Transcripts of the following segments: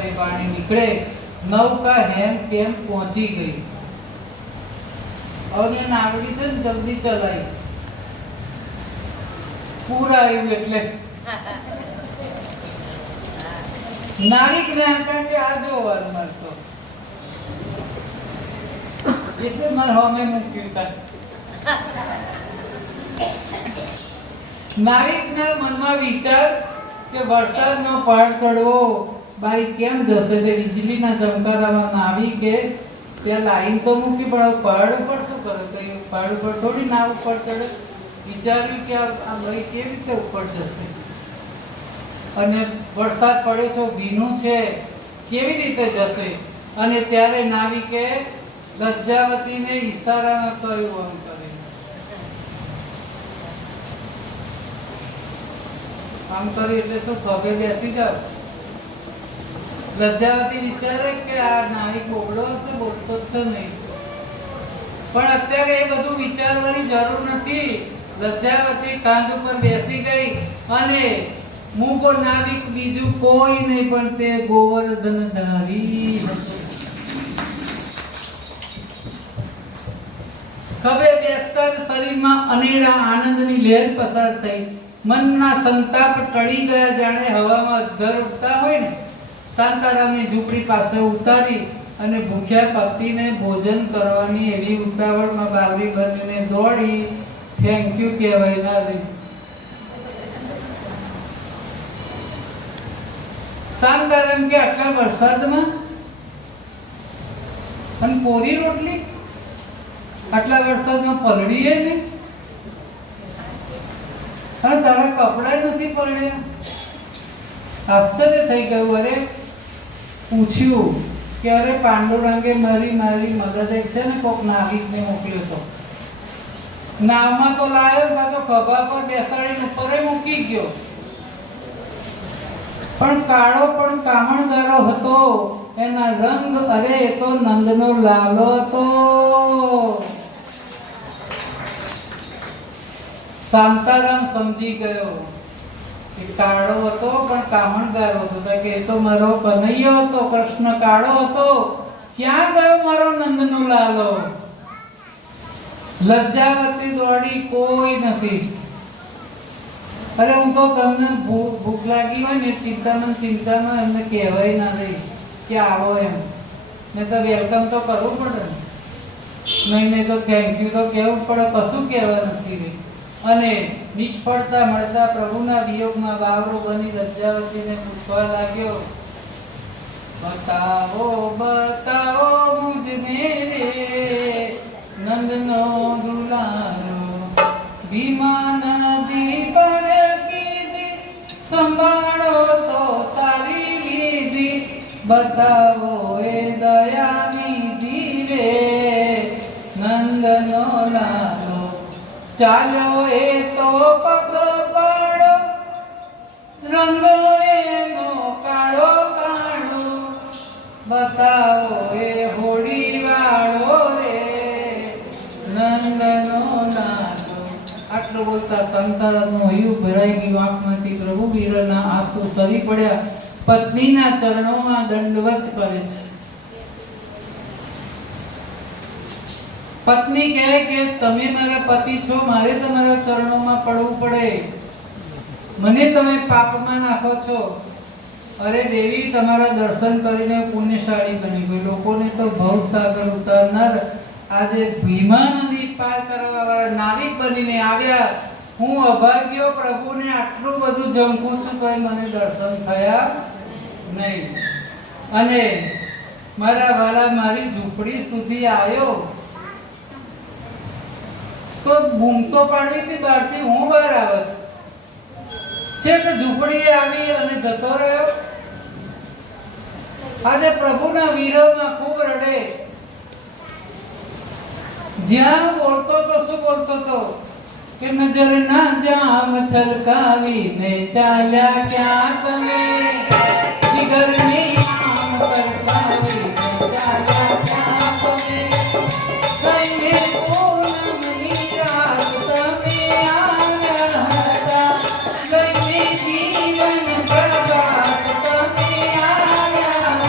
ત્યારે પાણી નીકળે નૌકા હેમ કેમ પહોંચી ગઈ હવે નાવડી છે ને જલ્દી ચલાવી પૂર આવ્યું એટલે નાવિક ને આકાંક્ષે આ જોવાનું મળતો એટલે મારે હમે મૂક્યું તા નાવિકના મનમાં વિચાર કે વરસાદનો પહાડ ચડવો બાઈ કેમ જશે તે વીજળીના ચમકારામાં નાવિકે ત્યાં લાઈન તો મૂકી પણ પહાડ ઉપર શું કરે તો એ પહાડ ઉપર થોડી નાવ ઉપર ચડે વિચાર્યું કે આ ભાઈ કેવી રીતે ઉપર જશે અને વરસાદ પડે તો ભીનું છે કેવી રીતે જશે અને ત્યારે નાવિકે લજ્જાવતીને ઈશારામાં કહ્યું આમ કરી આમ કરી એટલે શું ખભે બેસી જાવ લજ્જાવતી વિચારે કે આ નાવિક બોબડો હશે બોલતો છે નહીં પણ અત્યારે એ બધું વિચારવાની જરૂર નથી લજ્જાવતી કાંધ ઉપર બેસી ગઈ અને મૂકો નાવિક બીજું કોઈ નહીં પણ તે ગોવર્ધન ધારી ખભે બેસતા શરીરમાં અનેરા આનંદની લહેર પસાર થઈ મનના સંતાપ ટળી ગયા જાણે હવામાં અધર ઉડતા હોય ને શાંતારામની ઝૂંપડી પાસે ઉતારી અને ભૂખ્યા પતિને ભોજન કરવાની એવી ઉતાવળમાં બાવરી બનીને દોડી થેન્ક યુ કહેવાય ના રહી શાંતારામ કે આટલા વરસાદમાં અને કોરી રોટલી આટલા વરસાદમાં પલળીએ ને અને તારા કપડા નથી પલળ્યા આશ્ચર્ય થઈ ગયું અરે પૂછ્યું કે અરે પાંડુરંગે મારી મદદ છે ને કોક નાવિકને મોકલ્યો તો નાવમાં તો લાયો તો ખભા પર બેસાડીને ઉપર મૂકી ગયો પણ કાળો પણ કામણગારો હતો એના રંગ અરે એ તો નંદનો લાલો હતો શાંતારામ સમજી ગયો કે કાળો હતો પણ કામણગારો હતો કે એ તો મારો કનૈયો હતો કૃષ્ણ કાળો હતો ક્યાં ગયો મારો નંદનો લાલો લજ્જાવતી દોડી કોઈ નથી અરે હું તો તમને ભૂખ લાગી હોય ને ચિંતામાં એમને કહેવાય ના રહી કે આવો એમ ને તો વેલકમ તો કરવું પડે ને નહીં તો થેન્ક યુ તો કહેવું પડે કશું કહેવા નથી રહી અને નિષ્ફળતા મળતા પ્રભુના વિયોગમાં બાવરો બની લજ્જાવતીને પૂછવા લાગ્યો બતાવો બતાવો મુજને રે નંદનો દુલારો ભીમા નદી પર કીધી સંભાળો તો તારી લીધી બતાવો એ દયાની ધીરે નંદનો લાલો ચાલ્યો એ તો પગ પાડો રંગો એનો કાળો કાળો બતાવો એ હોડી વાળો રે નંદનો લાલો આટલું બોલતા સંતાનનું હૈયું ભરાઈ ગયું આંખમાંથી પ્રભુ વીરના આંસુ સરી પડ્યા પત્નીના ચરણોમાં દંડવત કરે છે પત્ની કહે કે તમે મારા પતિ છો મારે તમારા ચરણોમાં પડવું પડે મને તમે પાપમાં નાખો છો અરે દેવી તમારા દર્શન કરીને પુણ્યશાળી બની ગઈ લોકોને તો ભવસાગર ઉતારનાર આજે ભીમા નદી પાર કરવા વાળા નાવિક બનીને આવ્યા હું અભાગ્યો પ્રભુને આટલું બધું જંખું છું તો મને દર્શન થયા નહીં અને મારા વાલા મારી ઝૂંપડી સુધી આવ્યો તો બૂમ તો પાડવી હતી બહારથી હું બહાર આવત છે કે ઝૂંપડીએ આવી અને જતો રહ્યો આજે પ્રભુના વિરોધમાં ખૂબ રડે જ્યાં બોલતો તો શું બોલતો તો કે નજર ના જામ છલકાવીને ચાલ્યા ક્યાં તમે જીગરની આમ છલકાવીને ચાલ્યા ક્યાં તમે કઈને પૂનમની રાત તમે આવ્યા હતા કઈને જીવન પ્રભાત તમે આવ્યા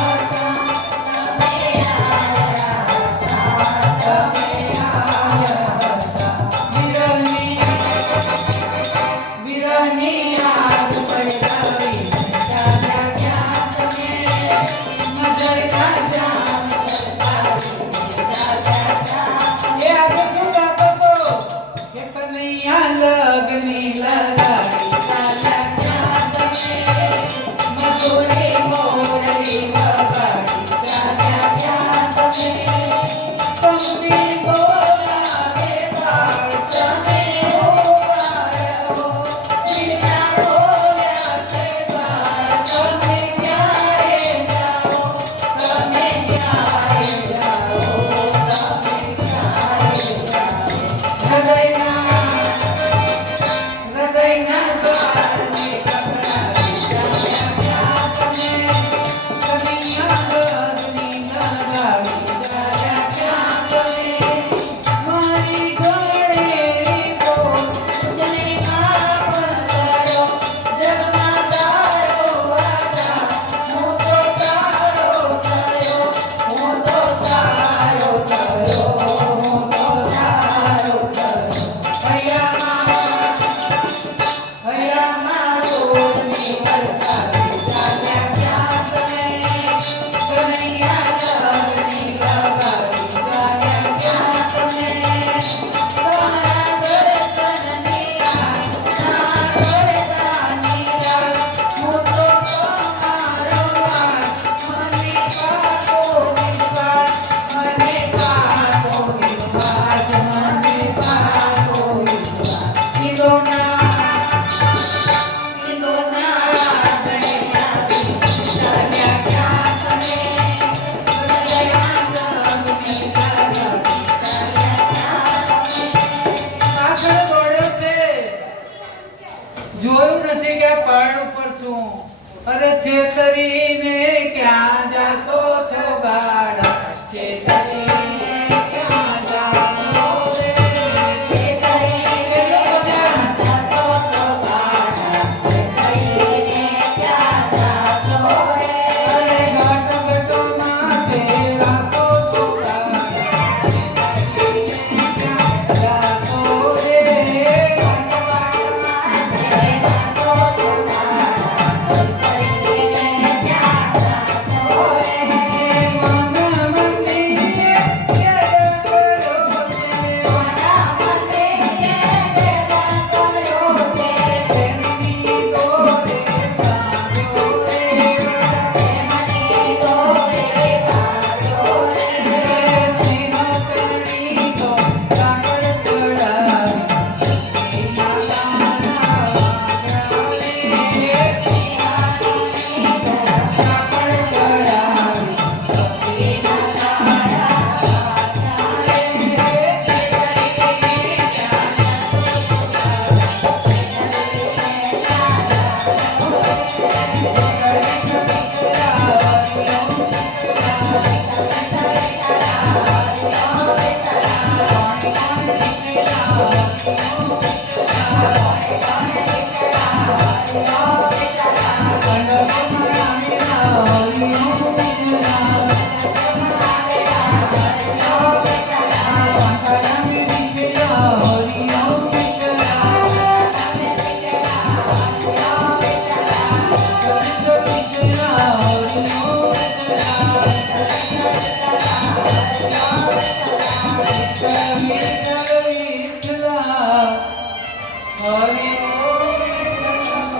મેરા